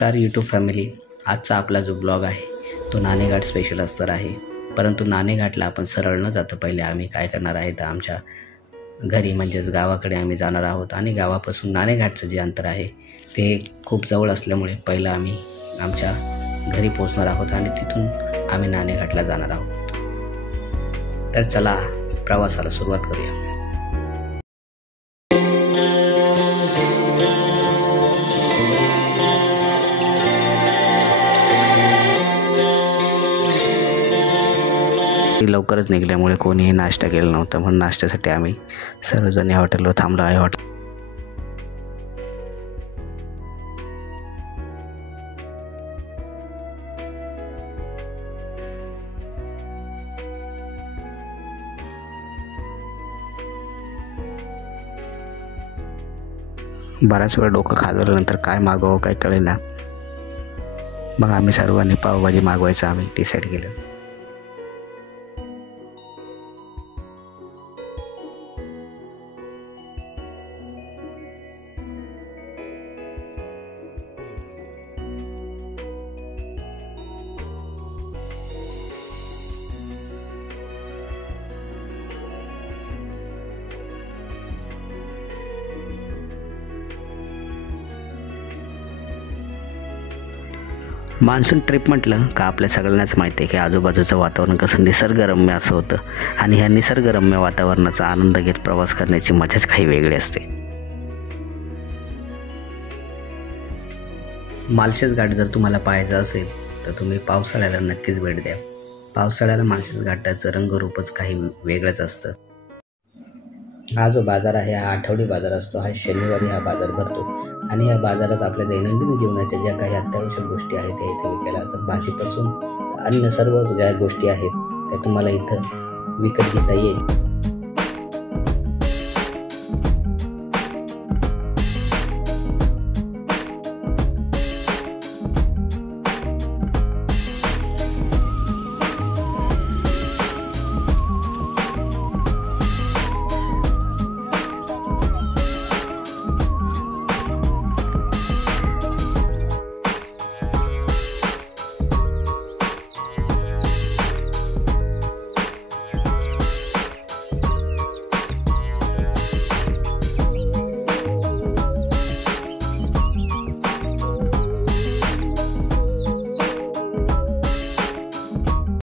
तर YouTube family, आजचा आपला जो ब्लॉग आहे तो नाणेघाट स्पेशल असणार आहे. परंतु नाणेघाटला आपण सरळ न जाता पहिले आम्ही काय करणार आहे तर आमच्या घरी म्हणजेच गावाकडे आम्ही जाणार आहोत. आणि गावापासून नाणेघाटचं जे अंतर आहे ते खूप जवळ असल्यामुळे पहिलं आम्ही आमच्या घरी पोहोचणार आहोत आणि तिथून आम्ही नाणेघाटला जाणार आहोत. तर चला प्रवासाला सुरुवात करूया. लवकरच निघाल्यामुळे कोणीही नाश्ता केला नव्हता, म्हणून नाश्त्यासाठी आम्ही सर्वजण या हॉटेलवर थांबलो आहे. बराच वेळ डोकं खाजवल्यानंतर काय मागवावं काय कळेना. मग आम्ही सर्वांनी पावभाजी मागवायचं आम्ही डिसाईड केलं. मान्सून ट्रिप म्हटलं का आपल्या सगळ्यांनाच माहिती आहे की आजूबाजूचं वातावरण कसं निसर्गरम्य असं होतं. आणि ह्या निसर्गरम्य वातावरणाचा आनंद घेत प्रवास करण्याची मजाच काही वेगळी असते. माळशेज घाट जर तुम्हाला पाहायचा असेल तर तुम्ही पावसाळ्याला नक्कीच भेट द्या. पावसाळ्याला माळशेज घाटाचं रंगरूपच काही वेगळंच असतं. हा जो बाजार आहे हा आठवडी बाजार असतो. हा शनिवारी हा बाजार भरतो आणि या बाजारात आपल्या दैनंदिन जीवनाच्या ज्या काही अत्यावश्यक गोष्टी आहेत त्या इथे विकायला असतात. भाजीपासून अन्य सर्व ज्या गोष्टी आहेत त्या तुम्हाला इथं विकत घेता येईल.